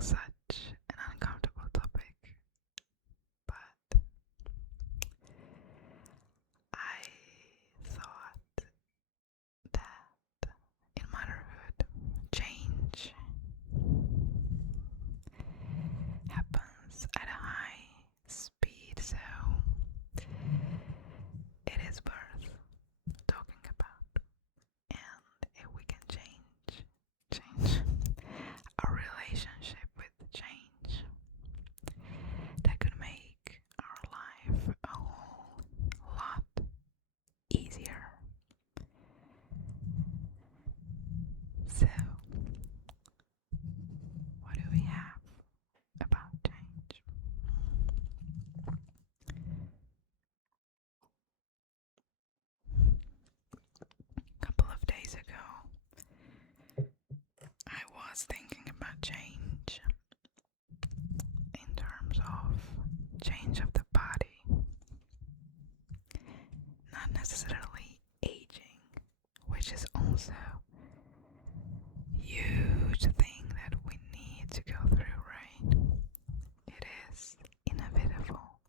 such an uncomfortable topic, but I thought that in motherhood, change happens at a high speed, so it is worth talking about. And if we can change our relationship with change, that could make our life a whole lot easier. So, what do we have about change? A couple of days ago, I was thinking about change in terms of change of the body, not necessarily aging, which is also a huge thing that we need to go through, right? It is inevitable.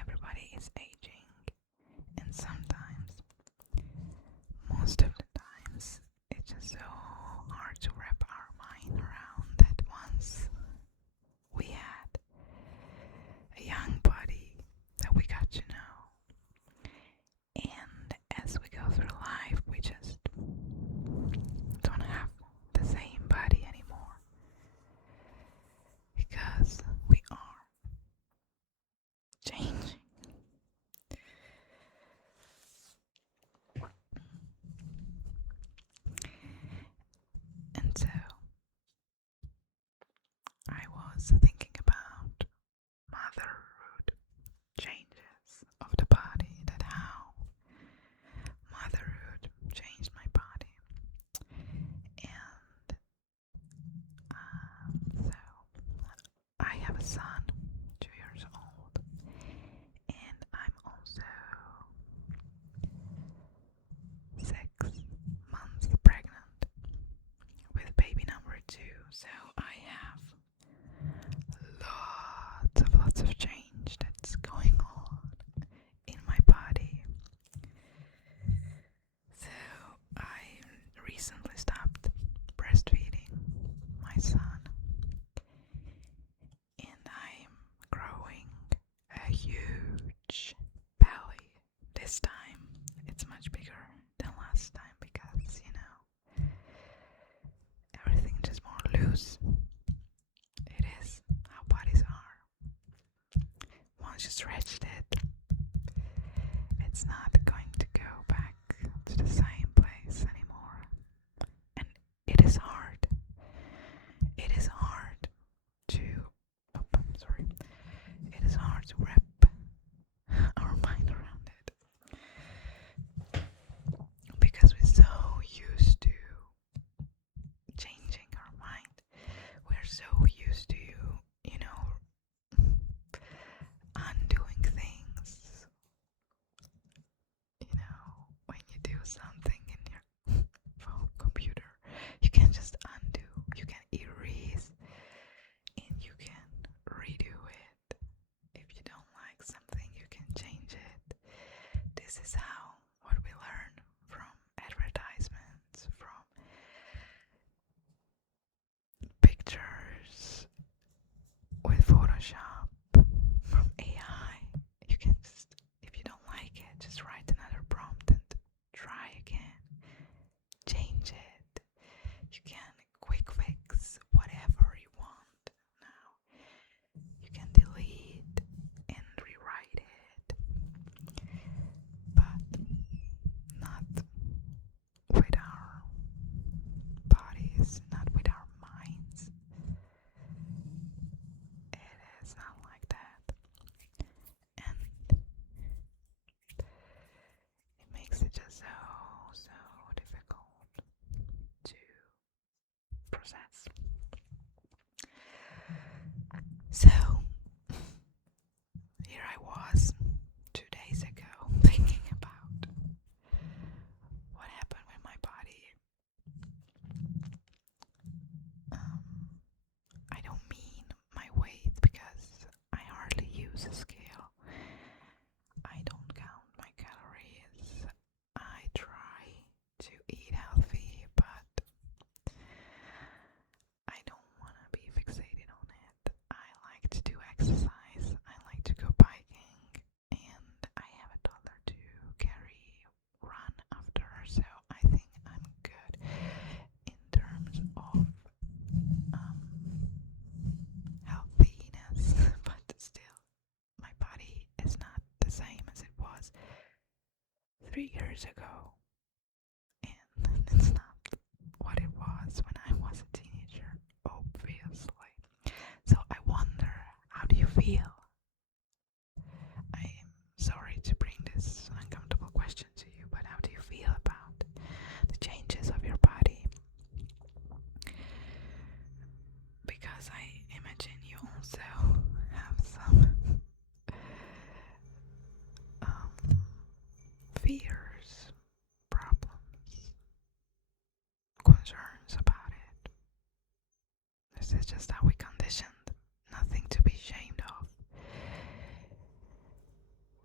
Everybody is aging, and sometimes, most of the times, it's just so hard to wrap our mind around that once we had a young body that we got to know, and as we go through life, we just don't have the same body anymore because we are changing. And so I was thinking about motherhood, changes of the body, that how motherhood changed my body. And so I have a son, 2 years old, and I'm also 6 months pregnant with baby number 2. So I have lots of change that's going on in my body. So I recently stopped breastfeeding my son, and I'm growing a huge belly. This time it's much bigger than last time because, everything just more loose. It is how bodies are. Once you stretched it, it's not going to go back to the same place anymore. And it is hard. It is hard to, it is hard to wrap our mind around it because we're so used to changing our mind. We're so used to, undoing things. When you do something in your phone computer, you can just undo, you can erase, and you can redo it. If you don't like something, you can change it. This is how what we learn from advertisements, from pictures with Photoshop, from AI. You can just, if you don't like it, just write another prompt and try again. Change it. You can quick fix whatever you want now. You can delete and rewrite it, but not with our bodies, not with our minds. It is not like that. And it makes it just so difficult to process. So here I was 2 days ago thinking about what happened with my body. 3 years ago, and it's not what it was when I was a teenager, obviously. So I wonder, how do you feel? I am sorry to bring this uncomfortable question to you, but how do you feel about the changes of your body? Because I imagine you also have some fears, problems, concerns about it. This is just how we conditioned, nothing to be ashamed of.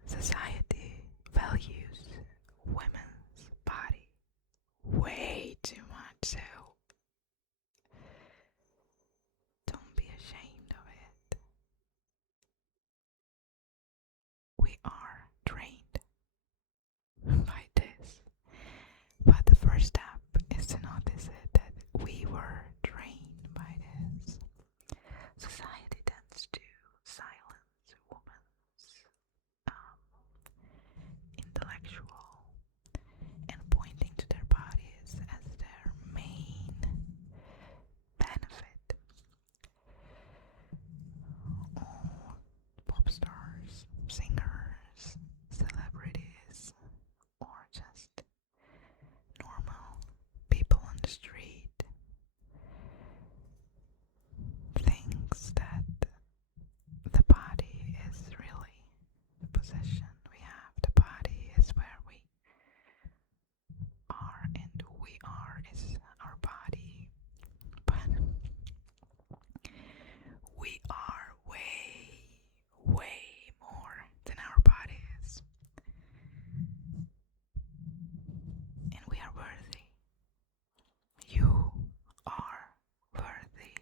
Society values women's body way too much, so don't be ashamed of it. We are trained by this, but the first step is to notice it, that we were trained by this. Society tends to silence women's intellectual and pointing to their bodies as their main benefit. All pop stars, singers, celebrities, or just normal people on the street thinks that the body is really the possession we have. The body is where we are, and who we are is our body. But we are way, way more than our bodies. And we are worthy. You are worthy.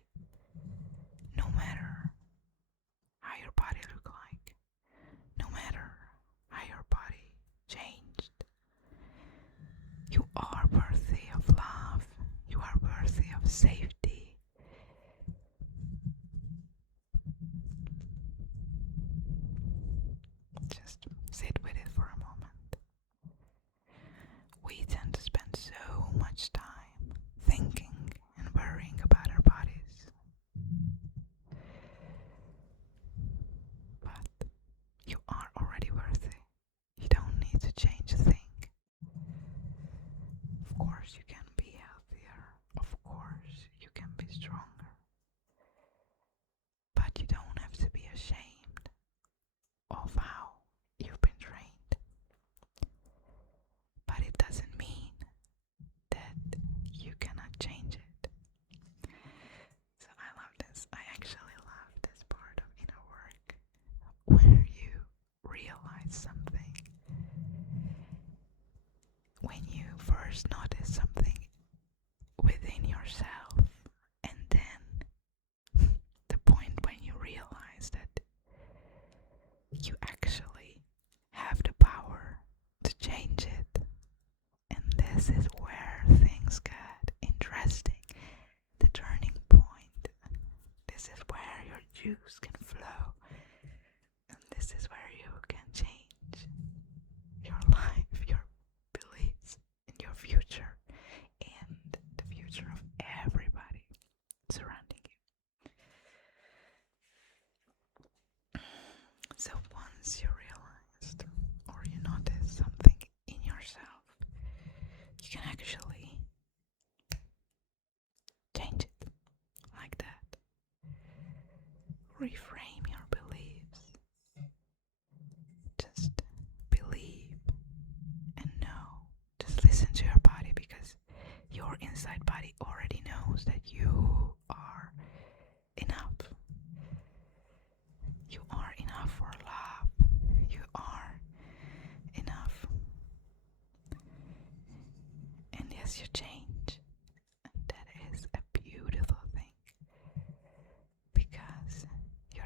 No matter how your body look like, no matter how your body changed, you are worthy of love. You are worthy of safety. Just sit with it for a moment. We tend to spend so much time thinking and worrying about our bodies. But you are already worthy. You don't need to change a thing. Of course you can be healthier. Of course you can be stronger. But you don't have to be ashamed of how you've been trained. But it doesn't mean that you cannot change it. So I love this. I actually love this part of inner work, where you realize something. When you first notice something within yourself, and then the point when you realize that you actually have the power to change it. And this is where things get interesting. The turning point. This is where your juice can flow. And this is where you can change your life, your beliefs, and your future, and the future of everybody surrounding you. So once you realized or you notice something in yourself, you can actually change it like that. Reframe your beliefs. Just believe and know. Just listen to your body, because your inside body already knows that you are enough. You are enough for love. You are enough. And yes, you change. And that is a beautiful thing. Because you're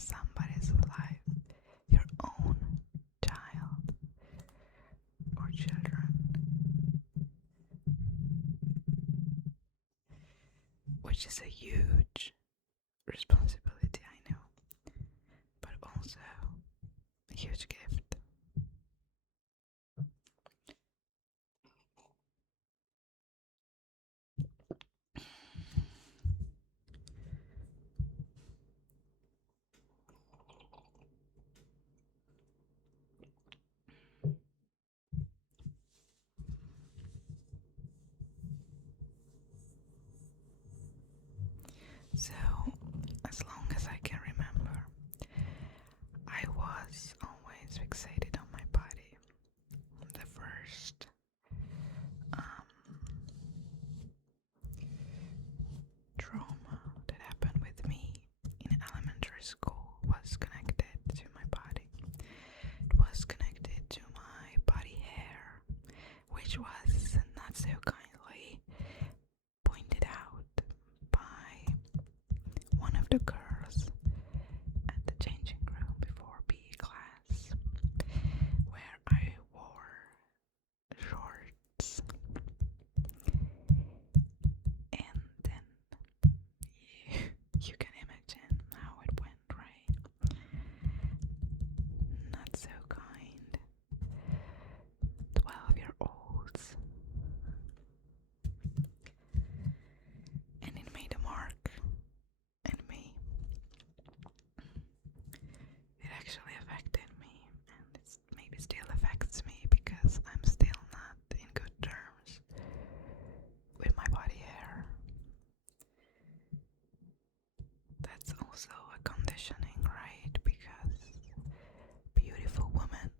somebody's life, your own child or children, which is a huge responsibility, I know, but also a huge gift. So, as long as I can remember, I was always fixated on my body. The first trauma that happened with me in elementary school was connected to my body. It was connected to my body hair, which was not so kindly pointed out by one of the girls at the changing room before PE class, where I wore shorts, and then you can imagine how it went, right? Not so kind. 12-year-olds. And it made a mark in me. It actually affected me, and it maybe still affects me because I'm still not in good terms with my body hair. That's also a conditioning, right? Because beautiful women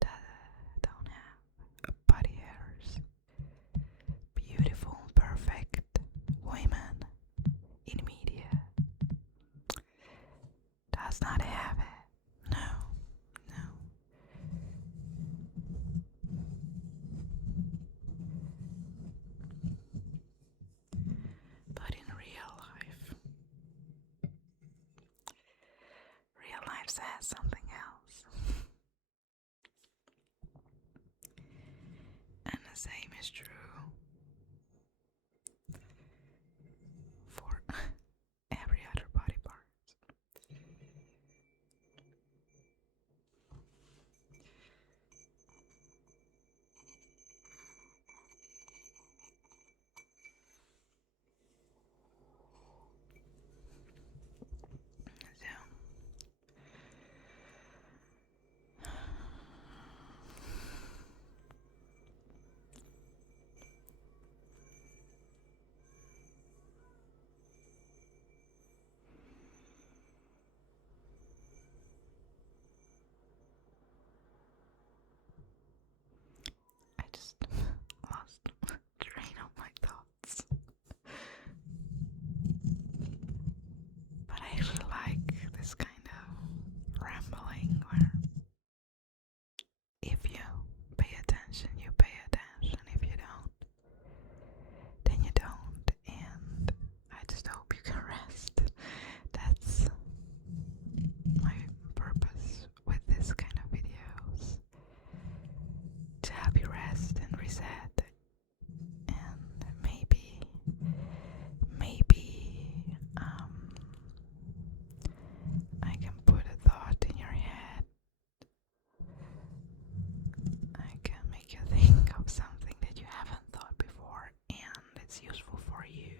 don't have body hairs. Beautiful, perfect women in media does not have it. No, no. But in real life says something else. And the same is true for every other body part. I just lost train of my thoughts. But I actually like this kind of rambling where if you pay attention, you pay attention. If you don't, then you don't. And I just hope you can rest. That's my purpose with this kind of videos. To help you rest and reset. And maybe I can put a thought in your head. I can make you think of something that you haven't thought before and it's useful for you.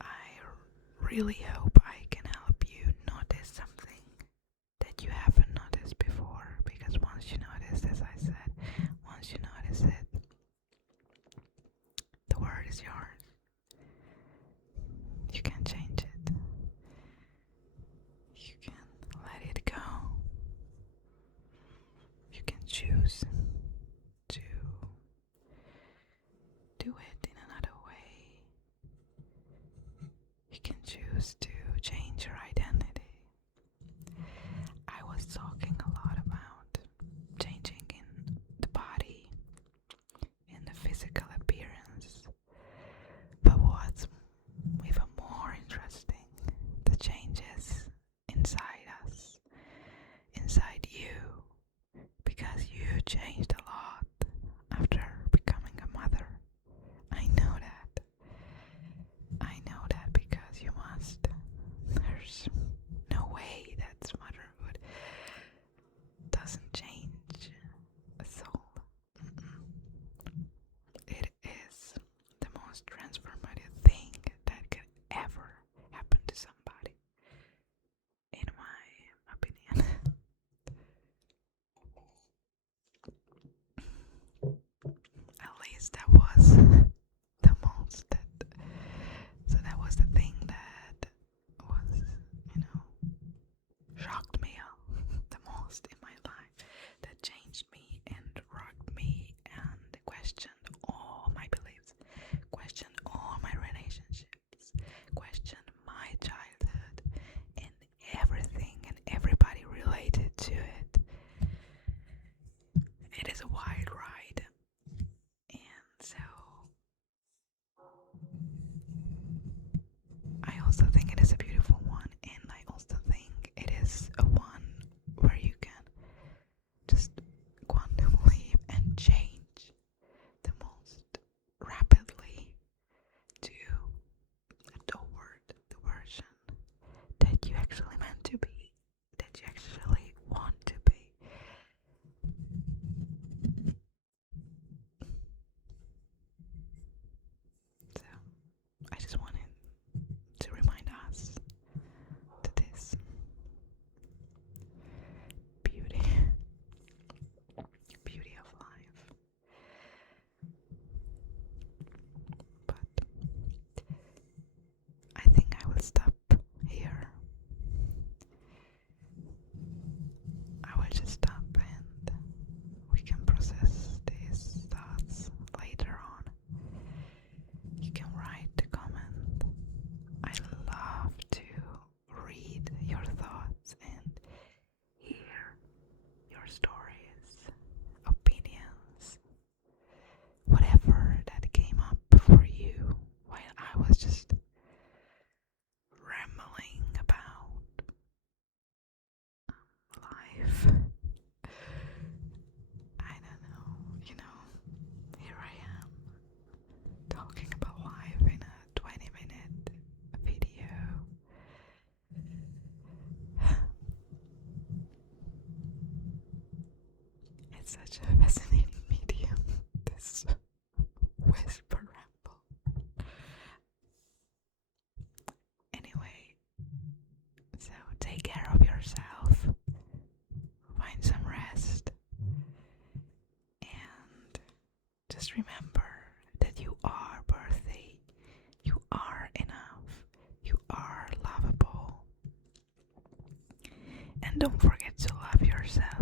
I really hope I can help you notice something that you haven't noticed before, because once you notice, as I said, once you notice it, the word is yours. You can change it. You can let it go. You can choose to do it in another way. You can choose to most in my life, that changed me and rocked me and questioned all my beliefs, questioned all my relationships, questioned my childhood and everything and everybody related to it. It is a wild ride, and so I also think it is a beautiful one, and I also think it is a one where you can just quantum leap and change the most rapidly to toward the version that you actually meant to be, that you actually want to be. So I just wanted to remind us to this beauty, beauty of life. But I think I will stop here. I will just stop and we can process these thoughts later on. You can write the comment. I love to read your thoughts and hear your stories, opinions, whatever that came up for you while I was just rambling about life. I don't know, here I am talking about life in a 20-minute video. It's such a fascinating medium, this whisper ramble. Anyway, so take care of yourself, find some rest, and just remember that you are worthy, you are enough, you are lovable. And don't forget to love yourself.